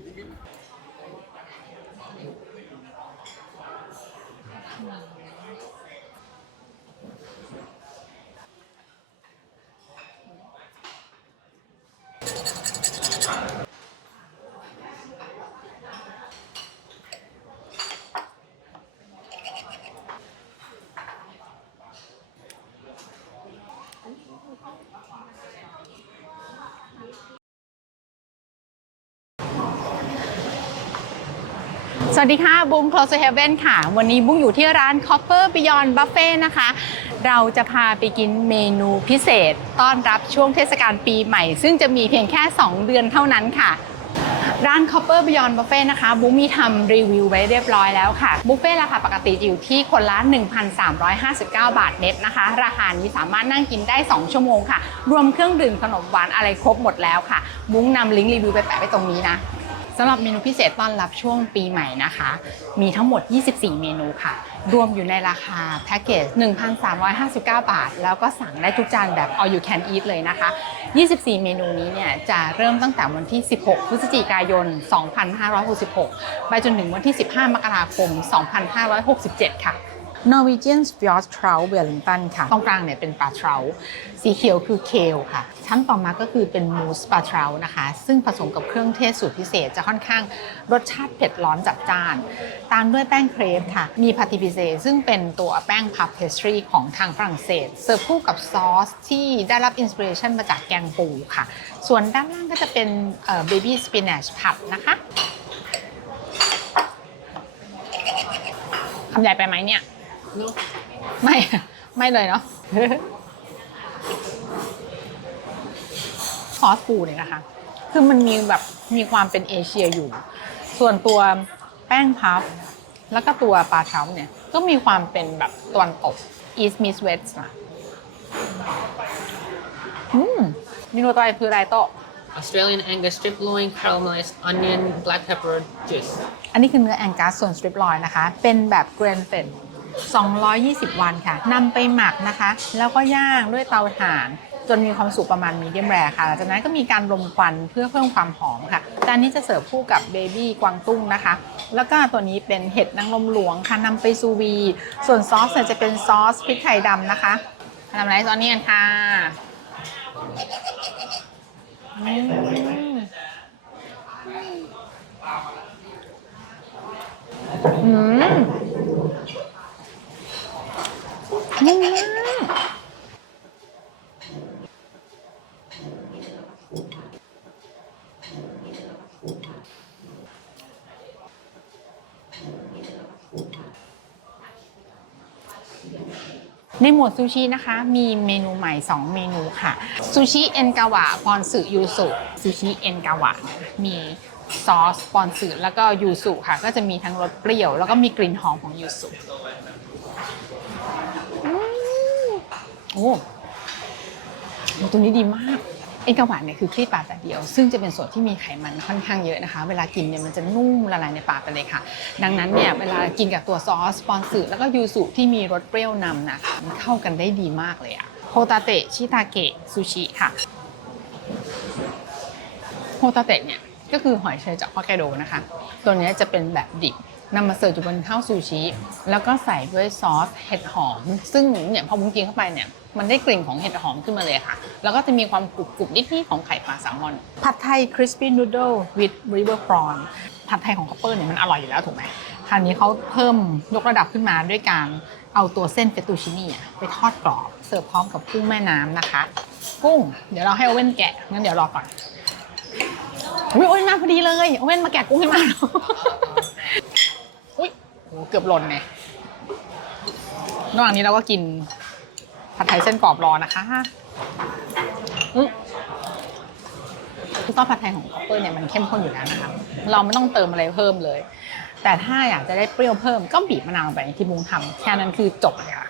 підгін. สวัสดีค่ะบุ้ง Close to Heaven ค่ะ วันนี้บุ้งอยู่ที่ร้าน Copper Beyond Buffet นะคะ เราจะพาไปกินเมนูพิเศษ ต้อนรับช่วงเทศกาลปีใหม่ ซึ่งจะมีเพียงแค่ 2 เดือนเท่านั้นค่ะ ร้าน Copper Beyond Buffet นะคะ บุ้งมีทำรีวิวไว้เรียบร้อยแล้วค่ะ บุฟเฟ่ต์ราคาปกติจะอยู่ที่คนละ 1,359 บาทเน็ตนะคะ ราคานี้สามารถนั่งกินได้ 2 ชั่วโมงค่ะ รวมเครื่องดื่มขนมหวานอะไรครบหมดแล้วค่ะ บุ้งนำลิงก์รีวิวไปแปะไว้ตรงนี้นะ สำหรับเมนูพิเศษต้อนรับช่วงปีใหม่นะคะ มีทั้งหมด 24 เมนูค่ะ รวมอยู่ในราคาแพ็กเกจ 1,359 บาท แล้วก็สั่งได้ทุกจานแบบ all you can eat เลยนะคะ 24 เมนูนี้เนี่ยจะเริ่มตั้งแต่วันที่ 16 พฤศจิกายน 2566 ไปจนถึงวันที่ 15 มกราคม 2567 ค่ะ Norwegian Fjord Trout Wellington ค่ะ ตรงกลางเนี่ยเป็นปลาเทราสีเขียวคือเคลค่ะ ชั้นต่อมาก็คือเป็นมูสปลาเทรานะคะ ซึ่งผสมกับเครื่องเทศสูตรพิเศษจะค่อนข้างรสชาติเผ็ดร้อนจัดจ้าน ตามด้วยแป้งเครปค่ะ มีพาติพิเศษซึ่งเป็นตัวแป้งพับเพสทรีของทางฝรั่งเศส เสิร์ฟคู่กับซอสที่ได้รับอินสปิเรชันมาจากแกงปูค่ะ ส่วนด้านล่างก็จะเป็นเบบี้สปินัชผัดนะคะคำใหญ่ไปไหมเนี่ย ไม่ ไม่เลยเนาะซอสปูเนี่ยนะคะ คือมันมีแบบมีความเป็นเอเชียอยู่ ส่วนตัวแป้งพับแล้วก็ตัวปลาเท้าเนี่ย ก็มีความเป็นแบบตะวันตก East meets West นะอืมเมนูต่อไปคืออะไรโตะ Australian Angus strip loin, caramelized onion, black pepper juice. อันนี้คือเนื้อแองกัสส่วนสตริปลอยนะคะ เป็นแบบเกรนเฟน 220 วันค่ะนำไปหมักนะคะ แล้วก็ย่างด้วยเตาถ่าน จนมีความสุกประมาณมีเดียมแรค่ะหลังจากนั้นก็มีการรมควันเพื่อเพิ่มความหอมค่ะจานนี้จะเสิร์ฟคู่กับเบบี้กวางตุ้งนะคะ แล้วก็ตัวนี้เป็นเห็ดนางรมหลวงค่ะนำไปซูวี ส่วนซอสเนี่ยจะเป็นซอสพริกไทยดำนะคะทำอะไรซอสนี้กันค่ะอืม อืม นุ่มมากในหมวดซูชินะคะ มีเมนูใหม่ 2 เมนูค่ะซูชิเอ็นกาวะปอนสึยูสุซูชิเอ็นกาวะมีซอสปอนสึแล้วก็ยูสุค่ะ ก็จะมีทั้งรสเปรี้ยว แล้วก็มีกลิ่นหอมของยูสุอืม โอ้ตัวนี้ดีมากเอ็นกาวะเนี่ยคือคลีบปลาแต่เดียว ซึ่งจะเป็นส่วนที่มีไขมันค่อนข้างเยอะนะคะ เวลากินเนี่ยมันจะนุ่มละลายในปากไปเลยค่ะ ดังนั้นเนี่ยเวลากินกับตัวซอสปอนสึแล้วก็ยูสุที่มีรสเปรี้ยวนำนะคะมันเข้ากันได้ดีมากเลยอะโฮตาเตะชิตาเกะซูชิค่ะโฮตาเตะเนี่ยก็คือหอยเชลล์จากฮอกไกโดนะคะ ตัวนี้จะเป็นแบบดิบนำมาเสิร์ฟอยู่บนข้าวซูชิ แล้วก็ใส่ด้วยซอสเห็ดหอม ซึ่งเนี่ยพอบุ้งกินเข้าไปเนี่ย มันได้กลิ่นของเห็ดหอมขึ้นมาเลยค่ะ แล้วก็จะมีความกรุบกรุบนิดๆของไข่ปลาแซลมอน ผัดไทย crispy noodle with river prawn ผัดไทยของคัพเปอร์เนี่ยมันอร่อยอยู่แล้วถูกไหมคราวนี้เขาเพิ่มยกระดับขึ้นมาด้วยการเอาตัวเส้นเฟตูชินี่ไปทอดกรอบ เสิร์ฟพร้อมกับกุ้งแม่น้ำนะคะ กุ้ง เดี๋ยวเราให้โอเว่นแกะงั้นเดี๋ยวรอก่อนอุ้ยโอ้ยมาพอดีเลยอเว้นมาแกะกุ้งให้มาอุ้ยโหเกือบหล่นเนี่ยระหว่างนี้เราก็กิน ผัดไทยเส้นกรอบรอนะคะคือซอสผัดไทยของคอปเปอร์เนี่ยมันเข้มข้นอยู่แล้วนะคะ เราไม่ต้องเติมอะไรเพิ่มเลย แต่ถ้าอยากจะได้เปรี้ยวเพิ่มก็บีบมะนาวไปที่บุ้งทำแค่นั้นคือจบเลยค่ะ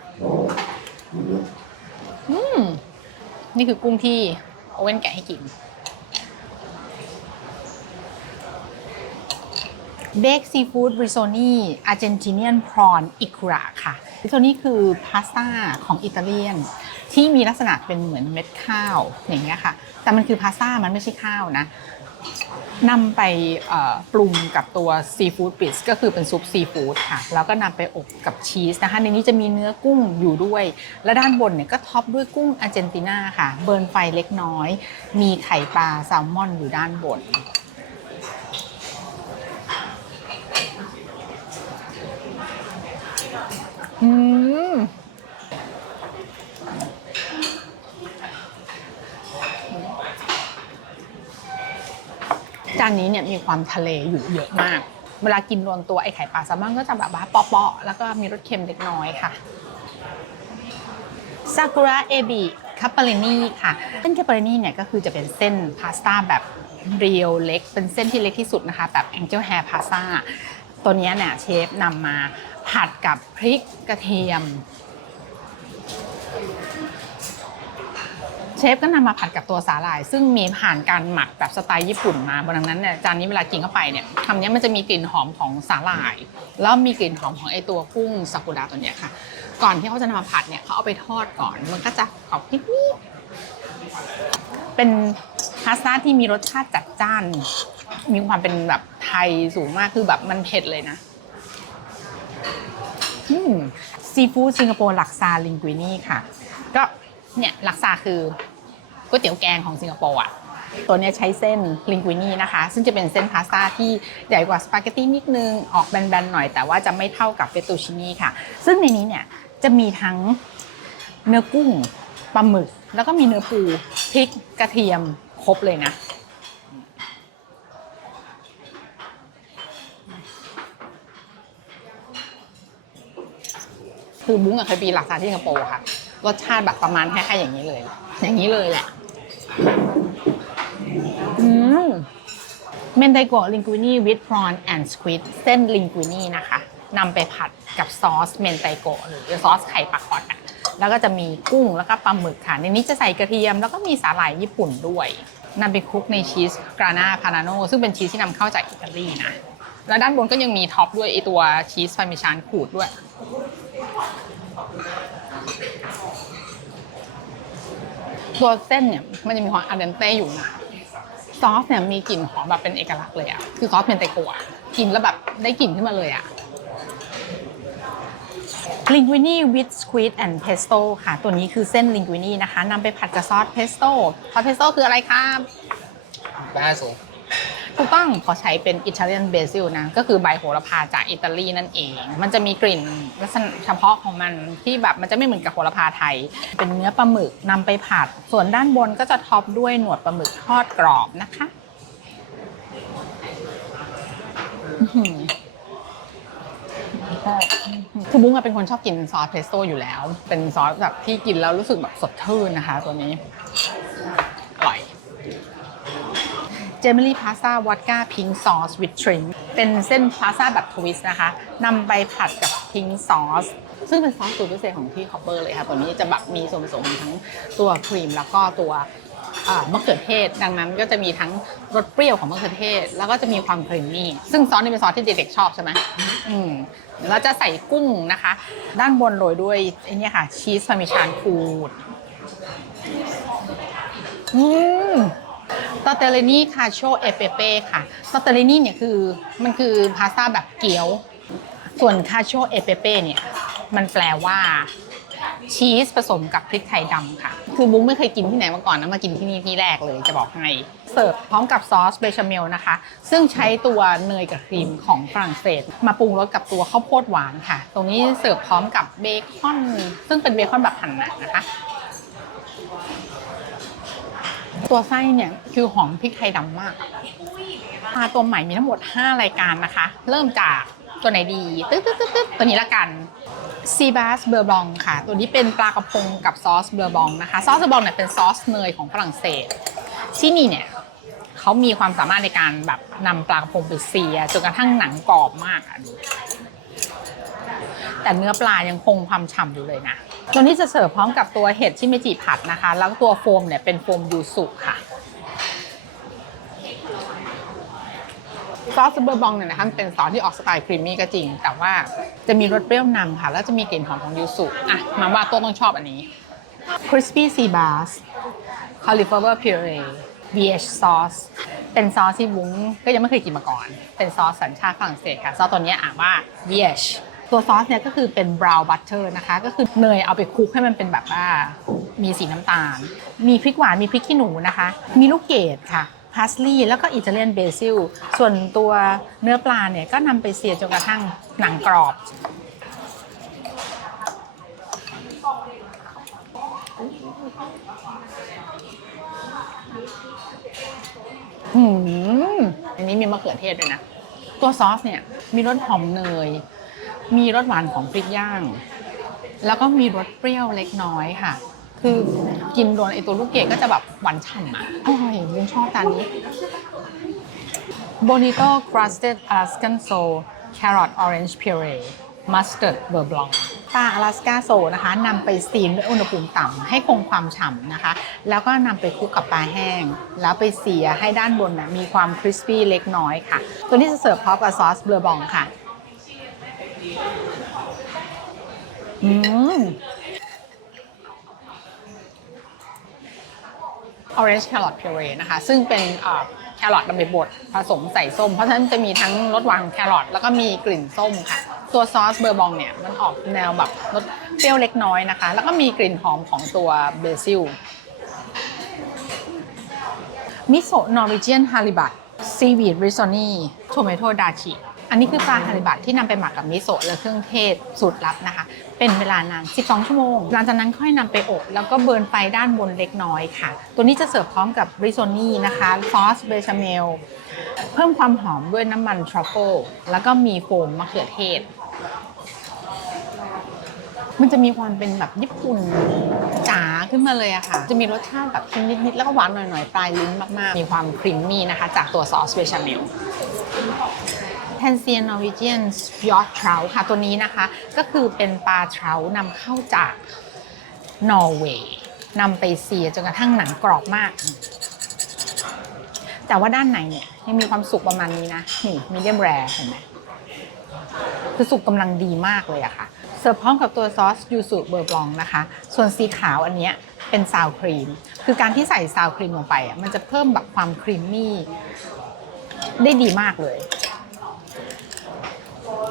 อืมนี่คือกุ้งที่โอเว่นแกะให้กิน เบคซีฟู้ดริโซนี่อาร์เจนติเนียนพรอนอิคุระค่ะ ริโซนี่คือพาสต้าของอิตาเลียน ที่มีลักษณะเป็นเหมือนเม็ดข้าวอย่างเงี้ยค่ะ แต่มันคือพาสต้ามันไม่ใช่ข้าวนะนำไปปรุงกับตัวซีฟู้ดบิสก็คือเป็นซุปซีฟู้ดค่ะ แล้วก็นำไปอบกับชีสนะคะ ในนี้จะมีเนื้อกุ้งอยู่ด้วย และด้านบนเนี่ยก็ท็อปด้วยกุ้งอาร์เจนตินาค่ะ เบิร์นไฟเล็กน้อย มีไข่ปลาแซลมอนอยู่ด้านบน อืมจานนี้เนี่ยมีความทะเลอยู่เยอะมาก เวลากินรวมตัวไอไข่ปลาแซลมอนก็จะแบบว่าเปาะๆแล้วก็มีรสเค็มเล็กน้อยค่ะซากุระเอบิคาปาเรนี่ค่ะ เส้นคาปาเรนี่เนี่ยก็คือจะเป็นเส้นพาสต้าแบบเรียวเล็ก เป็นเส้นที่เล็กที่สุดนะคะ แบบ Angel Hair Pasta ตัวนี้เนี่ยเชฟนำมา ผัดกับพริกกระเทียม เชฟก็นำมาผัดกับตัวสาหร่าย ซึ่งมีผ่านการหมักแบบสไตล์ญี่ปุ่นมาดังนั้นเนี่ยจานนี้เวลากินเข้าไปเนี่ยคำนี้มันจะมีกลิ่นหอมของสาหร่าย แล้วมีกลิ่นหอมของไอตัวกุ้งซากุระตัวเนี้ยค่ะ ก่อนที่เขาจะนำมาผัดเนี่ยเขาเอาไปทอดก่อน มันก็จะกรอบนิดๆเป็นพาสต้าที่มีรสชาติจัดจ้าน มีความเป็นแบบไทยสูงมากคือแบบมันเผ็ดเลยนะ ซีฟู้ดสิงคโปร์ลักซาลิงกุนี่ค่ะ ก็เนี่ยลักซาคือก๋วยเตี๋ยวแกงของสิงคโปร์อะตัวนี้ใช้เส้นลิงกุนี่นะคะ ซึ่งจะเป็นเส้นพาสต้าที่ใหญ่กว่าสปาเกตตี้นิดนึง ออกแบนๆหน่อยแต่ว่าจะไม่เท่ากับเฟตตูชินี่ค่ะ ซึ่งในนี้เนี่ยจะมีทั้งเนื้อกุ้งปลาหมึก แล้วก็มีเนื้อปูพริกกระเทียมครบเลยนะ คือบุ้งอะเคยไปหลักซาที่สิงคโปร์ค่ะ รสชาติแบบประมาณแคล้ายๆอย่างนี้เลย อย่างนี้เลยแหละ อืมเมนไดโกะลิงกุนี่วิ h พรอนแอนด์สควิดเส้นลิงกุนี่นะคะนำไปผัดกับซอสเมนไดโกะหรือซอสไข่ปลาคอตอะแล้วก็จะมีกุ้งแล้วก็ปลาหมึกค่ะ ในนี้จะใส่กระเทียม แล้วก็มีสาหร่ายญี่ปุ่นด้วยนำไปคลุกในชีสกรานาพานาโนซึ่งเป็นชีสที่นำเข้าจากอิตาลีนะ แล้วด้านบนก็ยังมีท็อปด้วยไอตัวชีสพาร์เมชานขูดด้วย ตัวเส้นเนี่ยมันจะมีความอาเดนเต้อยู่นะซอสเนี่ยมีกลิ่นหอมแบบเป็นเอกลักษณ์เลยอะคือซอสเป็นไตโกะกินแล้วแบบได้กลิ่นขึ้นมาเลยอะลิงกุ i นี่วิ h สควีดแอนด์เพสโต้ค่ะ ตัวนี้คือเส้นลิงกุ i นี่นะคะนำไปผัดกับซอสเพสโต้ซอสเพสโต้คืออะไรครับ basil ถูกต้องขาใช้เป็นอิตาเลียนเบซิลนะ ก็คือใบโหระพาจากอิตาลีนั่นเอง มันจะมีกลิ่นลักษณะเฉพาะของมันที่แบบมันจะไม่เหมือนกับโหระพาไทย เป็นเนื้อปลาหมึกนำไปผัด ส่วนด้านบนก็จะท็อปด้วยหนวดปลาหมึกทอดกรอบนะคะคือบุ้งเป็นคนชอบกินซอสเพสโต้อยู่แล้ว เป็นซอสแบบที่กินแล้วรู้สึกแบบสดชื่นนะคะ ตัวนี้ อร่อย เจมิลี่พาสต้าวอดก้าพิงซอสวิ t ทริมเป็นเส้นพาสต้าแบบทวิสต์นะคะนำไปผัดกับพิงซอสซึ่งเป็นซอสสูตรพิเศษของที่คอปเปอร์เลยค่ะ ตัวนี้จะแบบมีส่วนผสมของทั้งตัวครีมแล้วก็ตัวอ่ามะเขือเทศ ดังนั้นก็จะมีทั้งรสเปรี้ยวของมะเขือเทศ แล้วก็จะมีความครีมมี่ ซึ่งซอสนี่เป็นซอสที่เด็กๆชอบใช่ไหมอืมแล้วจะใส่กุ้งนะคะ ด้านบนโรยด้วยไอ้เนี่ยค่ะชีสพาร์เมชานคูดอืม ตอเตเลนี่คาโชเอเปเป้ค่ะตอเตเลนี่เนี่ยคือมันคือพาสต้าแบบเกี๊ยว ส่วนคาโชเอเปเป้เนี่ยมันแปลว่าชีสผสมกับพริกไทยดำค่ะ คือบุ้งไม่เคยกินที่ไหนมาก่อนนะ มากินที่นี่ที่แรกเลยจะบอกให้ เสิร์ฟพร้อมกับซอสเบชาเมลนะคะ ซึ่งใช้ตัวเนยกับครีมของฝรั่งเศส มาปรุงรสกับตัวข้าวโพดหวานค่ะ ตรงนี้เสิร์ฟพร้อมกับเบคอน ซึ่งเป็นเบคอนแบบหั่นหนานะคะ ตัวไส้เนี่ยคือหอมพริกไทยดำมากปลาตัวใหม่มีทั้งหมด 5 รายการนะคะ เริ่มจากตัวไหนดีตึ๊ดตึ๊ดตึ๊ดตึ๊ดตัวนี้ละกันซีบาสเบอร์บองค่ะ ตัวนี้เป็นปลากระพงกับซอสเบอร์บองนะคะ ซอสเบอร์บองเนี่ยเป็นซอสเนยของฝรั่งเศส ที่นี่เนี่ยเขามีความสามารถในการแบบนำปลากระพงไปเสียจนกระทั่งหนังกรอบมากอะดูแต่เนื้อปลายังคงความฉ่ำอยู่เลยนะ ตัวนี้จะเสิร์ฟพร้อมกับตัวเห็ดชิเมจิผัดนะคะ แล้วก็ตัวโฟมเนี่ยเป็นโฟมยูสุค่ะ ซอสซูเบอร์บองเนี่ยนะคะมันเป็นซอสที่ออกสไตล์ครีมมี่ก็จริง แต่ว่าจะมีรสเปรี้ยวนำค่ะ แล้วจะมีกลิ่นหอมของยูสุอะ มาว่าตัวต้องชอบอันนี้ crispy sea bass cauliflower puree BH sauce เป็นซอสที่บุ้งก็ยังไม่เคยกินมาก่อน เป็นซอสสัญชาติฝรั่งเศสค่ะ ซอสตัวนี้อ่านว่า BH ตัวซอสเนี่ยก็คือเป็น brown butter นะคะ ก็คือเนยเอาไปคลุกให้มันเป็นแบบว่ามีสีน้ำตาล มีพริกหวาน มีพริกขี้หนูนะคะ มีลูกเกดค่ะพาสลีย์แล้วก็อิตาเลียนเบซิล ส่วนตัวเนื้อปลาเนี่ยก็นำไปเสียจนกระทั่งหนังกรอบหืมอันนี้มีมะเขือเทศด้วยนะ ตัวซอสเนี่ยมีรสหอมเนย มีรสหวานของพริกย่าง แล้วก็มีรสเปรี้ยวเล็กน้อยค่ะ คือกินโดนไอตัวลูกเกดก็จะแบบหวานฉ่ำอะอร่อยบุ้งชอบจานนี้ Bonito crusted Alaskan soul carrot orange puree mustard b e u r blanc ปลาอลาสกาโซนะคะนำไปสีมด้วยอุณหภูมิต่ำให้คงความฉ่ำนะคะ แล้วก็นำไปคลุกกับปลาแห้ง แล้วไปเสียให้ด้านบนนะมีความคริสปี้เล็กน้อยค่ะ ตัวนี้จะเสิร์ฟพร้อมกับซอสเบอร์บองค่ะ อืม orange carrot puree นะคะ ซึ่งเป็นแครอทนำไปบดผสมใส่ส้ม เพราะฉะนั้นจะมีทั้งรสหวานของแครอทแล้วก็มีกลิ่นส้มค่ะ ตัวซอสเบอร์บองเนี่ย มันออกแนวแบบรสเปรี้ยวเล็กน้อยนะคะ แล้วก็มีกลิ่นหอมของตัวเบซิลมิโซะนอริเจียนฮาริบัตซีวีดริซอนี่โทเมโตดาชิ อันนี้คือปลาฮาริบัตที่นำไปหมักกับมิโซะและเครื่องเทศสูตรลับนะคะ เป็นเวลานาน 12 ชั่วโมง หลังจากนั้นค่อยนำไปอบ แล้วก็เบิร์นไฟด้านบนเล็กน้อยค่ะ ตัวนี้จะเสิร์ฟพร้อมกับริโซนี่นะคะซอสเบชาเมล เพิ่มความหอมด้วยน้ำมันทรัฟเฟิลแล้วก็มีโฟมมะเขือเทศ มันจะมีความเป็นแบบญี่ปุ่นจ๋าขึ้นมาเลยอะค่ะ จะมีรสชาติแบบเค็มนิดๆแล้วก็หวานหน่อยๆ ปลายลิ้นมากๆ มีความครีมมี่นะคะ จากตัวซอสเบชาเมล แพนเซียนนอร์วิเจียนยอ t ทราค่ะตัวนี้นะคะ ก็คือเป็นปลาเทรานำเข้าจากนอร์เวย์นำไปเสียจนกระทั่งหนังกรอบมาก แต่ว่าด้านในเนี่ยยังมีความสุกประมาณนี้นะ นี่มีเดียมแรเห็นไหมคือสุกกำลังดีมากเลยอะค่ะ เสิร์ฟพร้อมกับตัวซอสยูสุเบอร์บลองนะคะ ส่วนสีขาวอันเนี้ยเป็นซาวครีม คือการที่ใส่ซาวครีมลงไปอะมันจะเพิ่มแบบความครีมมี่ได้ดีมากเลย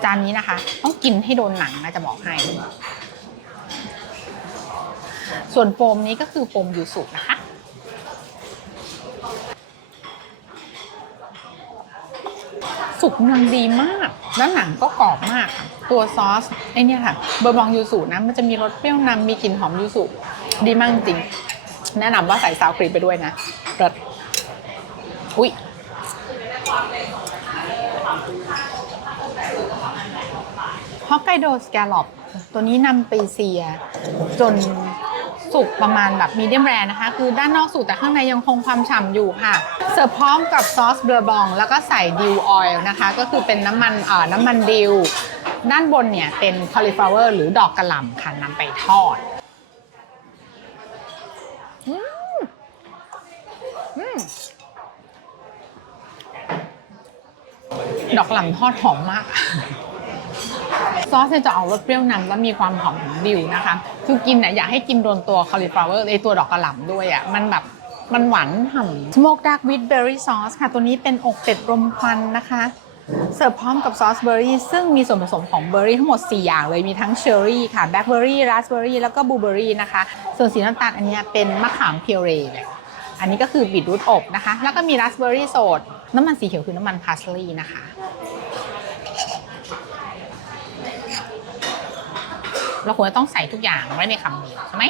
จานนี้นะคะ ต้องกินให้โดนหนังนะจะบอกให้ ส่วนโฟมนี้ก็คือโฟมยูสุนะคะ สุกกำลังดีมาก แล้วหนังก็กรอบมาก ตัวซอสไอเนี่ยค่ะ เบอร์บองยูสุนะ มันจะมีรสเปรี้ยวนำมีกลิ่นหอมยูสุ ดีมากจริง แนะนำว่าใส่ซาวครีมไปด้วยนะรสอุ้ย ฮอกไกโดสแกลลอปตัวนี้นำไปเซีย จนสุกประมาณแบบมีเดียมแรนะคะ คือด้านนอกสุกแต่ข้างในยังคงความฉ่ำอยู่ค่ะ เสิร์ฟพร้อมกับซอสเบอร์บอง แล้วก็ใส่ดิวออยล์นะคะ ก็คือเป็นน้ำมันเอ่อน้ำมันดิว ด้านบนเนี่ยเป็น cauliflower หรือดอกกระหล่ำค่ะนำไปทอดอืมอืมดอกกระหล่ำทอดหอมมาก ซอสเนี่ยจะออกรสเปรี้ยวนำและมีความหอมของดิวนะคะ คือกินเนี่ยอยากให้กินโดนตัว cauliflower ไอตัวดอกกระหล่ำด้วยอะมันแบบมันหวานฉ่ำ smoke dark with berry sauce ค่ะ ตัวนี้เป็นอกเป็ดรมควันนะคะเสิร์ฟพร้อมกับซอสเบอร์รี่ซึ่งมีส่วนผสมของเบอร์รี่ทั้งหมด 4 อย่างเลยมีทั้งเชอร์รี่ค่ะแบล็คเบอร์รี่ราสเบอร์รี่แล้วก็บลูเบอร์รี่นะคะ ส่วนสีน้ำตาลอันนี้เป็นมะขามเพียวเร่อันนี้ก็คือบีทรูทอบนะคะ แล้วก็มีราสเบอร์รี่สดน้ำมันสีเขียวคือน้ำมันพาสลีย์นะคะ เราควรจะต้องใส่ทุกอย่างไว้ในคำเดียวใช่ไหม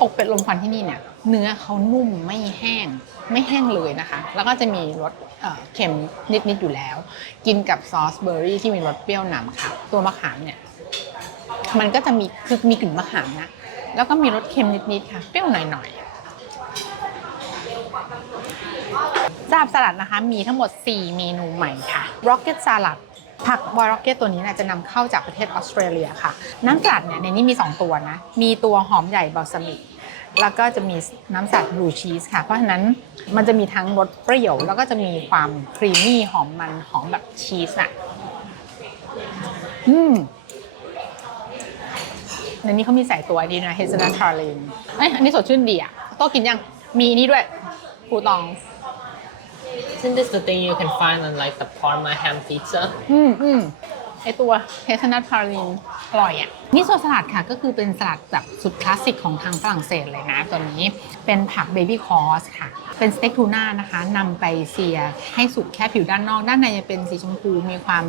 อกเป็ดลมควันที่นี่เนี่ย เนื้อเขานุ่มไม่แห้ง ไม่แห้งเลยนะคะ แล้วก็จะมีรสเอ่อเค็มนิด ๆ อยู่แล้ว กินกับซอสเบอร์รี่ที่มีรสเปรี้ยวนำค่ะ ตัวมะขามเนี่ย มันก็จะมีคือมีกลิ่นมะขามนะ แล้วก็มีรสเค็มนิด ๆ ค่ะ เปรี้ยวหน่อย ๆ สลับสลัดนะคะมีทั้งหมด 4 เมนูใหม่ค่ะ Rocket Salad ผักบอยร็อกเก็ตตัวนี้เนี่ยจะนำเข้าจากประเทศออสเตรเลียค่ะ น้ำสลัดเนี่ยในนี้มี 2 ตัวนะ มีตัวหอมใหญ่บอลซามิกแล้วก็จะมีน้ำสลัดบลูชีสค่ะ เพราะฉะนั้นมันจะมีทั้งรสเปรี้ยว แล้วก็จะมีความครีมมี่หอมมันหอมแบบชีสอะอืมในนี้เขามีใส่ตัวนี้นะเฮซนัทพาร์ลินเอ้ยอันนี้สดชื่นดีอะโต๊ะกินยังมีนี่ด้วยปูตอง Isn't this the thing you can find on like the Parma ham pizza? อืมอืมไอตัวเฮซนัทพาลินอร่อยอะนี่โซสลัดค่ะก็คือเป็นสลัดแบบสุดคลาสสิกของทางฝรั่งเศสเลยนะตัวนี้เป็นผักเบบี้คอสค่ะ เป็นสเต็กทูน่านะคะนำไปเซียให้สุกแค่ผิวด้านนอก ด้านในจะเป็นสีชมพูมีความ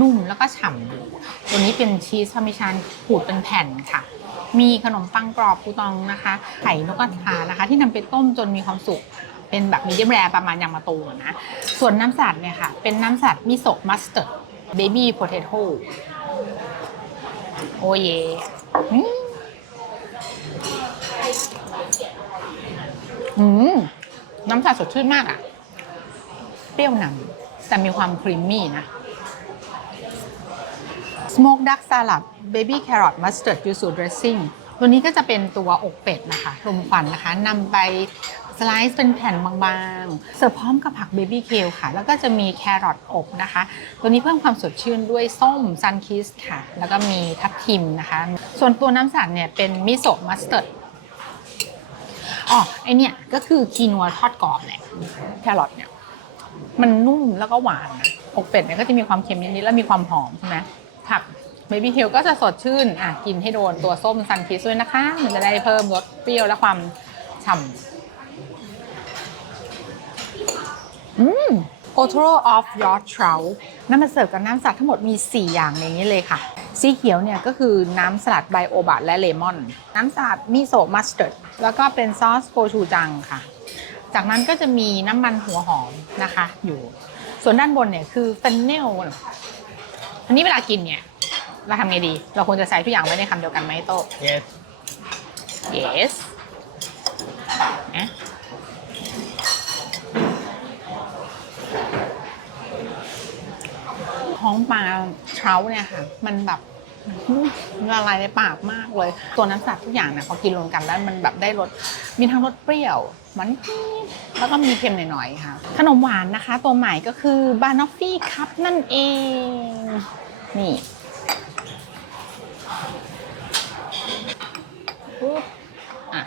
นุ่มแล้วก็ฉ่ำอยู่ตัวนี้เป็นชีสพาร์เมชานขูดเป็นแผ่นค่ะ มีขนมปังกรอบปูตองนะคะ ไข่นกกระทานะคะ ที่นำไปต้มจนมีความสุก เป็นแบบมีเดียมแรประมาณยางมะตูมนะ ส่วนน้ำสลัดเนี่ยค่ะ เป็นน้ำสลัดมิโซะมัสเต a ร์เบบี้โพเทโต้โอเยอืมอืมน้ำสลัดสดชื่นมากอะเปรี้ยวนำแต่มีความครีมมี่นะ Smoke Duck Salad Baby Carrot Mustard Yuzu Dressing ตัวนี้ก็จะเป็นตัวอกเป็ดนะคะลมควันนะคะนำไป สไลซ์เป็นแผ่นบางๆ เสิร์ฟพร้อมกับผักเบบี้เคลค่ะ แล้วก็จะมีแครอทอบนะคะ ตัวนี้เพิ่มความสดชื่นด้วยส้มซันคิสค่ะ แล้วก็มีทับทิมนะคะ ส่วนตัวน้ำสัตว์เนี่ยเป็นมิโซะมัสเต a ร์ดอ๋อไอเนี่ยก็คือคีนัวทอดกรอบแหละแครอทเนี่ยมันนุ่มแล้วก็หวานนะอกเป็ดเนี่ยก็จะมีความเค็มนิดๆแล้วมีความหอมใช่ไหมผักเบบี้เ l ลก็จะสดชื่นอะกินให้โดนตัวส้มซันคิสด้วยนะคะ มันจะได้เพิ่มรสเปรี้ยวและความฉ่ำ อืม o t o r o of York Trout น้ำมันเสิร์ฟกับน้ำสลัดทั้งหมดมี 4 อย่างในนี้เลยค่ะ สีเขียวเนี่ยก็คือน้ำสลัดไบโอบะและเลมอน น้ำสลัดมิโซะมัสต a ร์ดแล้วก็เป็นซอสโกชูจังค่ะ จากนั้นก็จะมีน้ำมันหัวหอมนะคะอยู่ ส่วนด้านบนเนี่ยคือเฟนเนลอันนี้เวลากินเนี่ย เราทำไงดี เราควรจะใส่ทุกอย่างไว้ในคำเดียวกันไหมโตะ Yes. yes ท้องปลาเช้าเนี่ยค่ะ มันแบบละลายในปากมากเลย ตัวน้ำสัตว์ทุกอย่างเนี่ยพอกินรวมกันแล้วมันแบบได้รสมีทั้งรสเปรี้ยวมันนิดแล้วก็มีเค็มหน่อยๆค่ะ ขนมหวานนะคะ ตัวใหม่ก็คือบานอฟฟี่คัพนั่นเอง นี่ปุ๊บอะ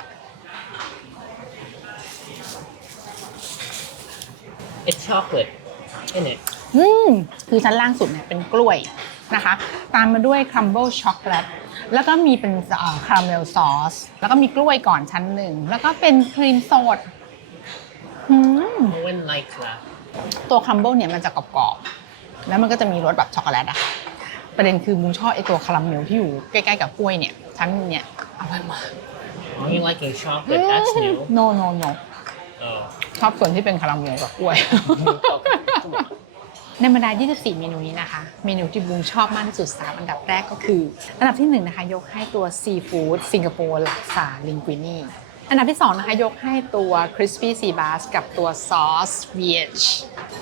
It's chocolate, isn't it? มคือชั้นล่างสุดเนี่ยเป็นกล้วยนะคะ ตามมาด้วยครัมเบิลช็อกโกแลตแล้วก็มีเป็นคาราเมลซอสแล้วก็มีกล้วยก่อนชั้นหนึ่ง แล้วก็เป็นครีมสดอืม No one likes that. ตัวครัมเบิลเนี่ยมันจะกรอบๆ แล้วมันก็จะมีรสแบบช็อกโกแลตอะประเด็นคือมุงชอบไอตัวคาราเมลที่อยู่ใกล้ๆกับกล้วยเนี่ย ชั้นเนี่ยอร่อยมาก You liking chocolate? That's new. no no no Oh. ชอบส่วนที่เป็นคาราเมลกับกล้วย Okay, come on. ในบรรดา 24 เมนูนี้นะคะ เมนูที่บูมชอบมากที่สุด 3 อันดับแรกก็คือ อันดับที่ 1 นะคะ ยกให้ตัวซีฟู้ดสิงคโปร์หลักษาลิงกุนี่อันดับที่ 2 นะคะ ยกให้ตัวคริสปี้ซีบาสกับตัวซอสเวียช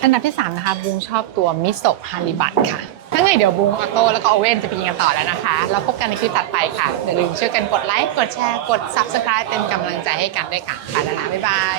อันดับที่ 3 นะคะบูมชอบตัวมิโซะฮาริบัตค่ะถ้าไงเดี๋ยวบูมออโต้แล้วก็โอเว่นจะไปกินกันต่อแล้วนะคะ แล้วพบกันในคลิปถัดไปค่ะอย่าลืมช่วยกันกดไลค์กดแชร์กด Subscribe เป็นกำลังใจให้กันด้วยค่ะไปแล้วนะบ๊ายบาย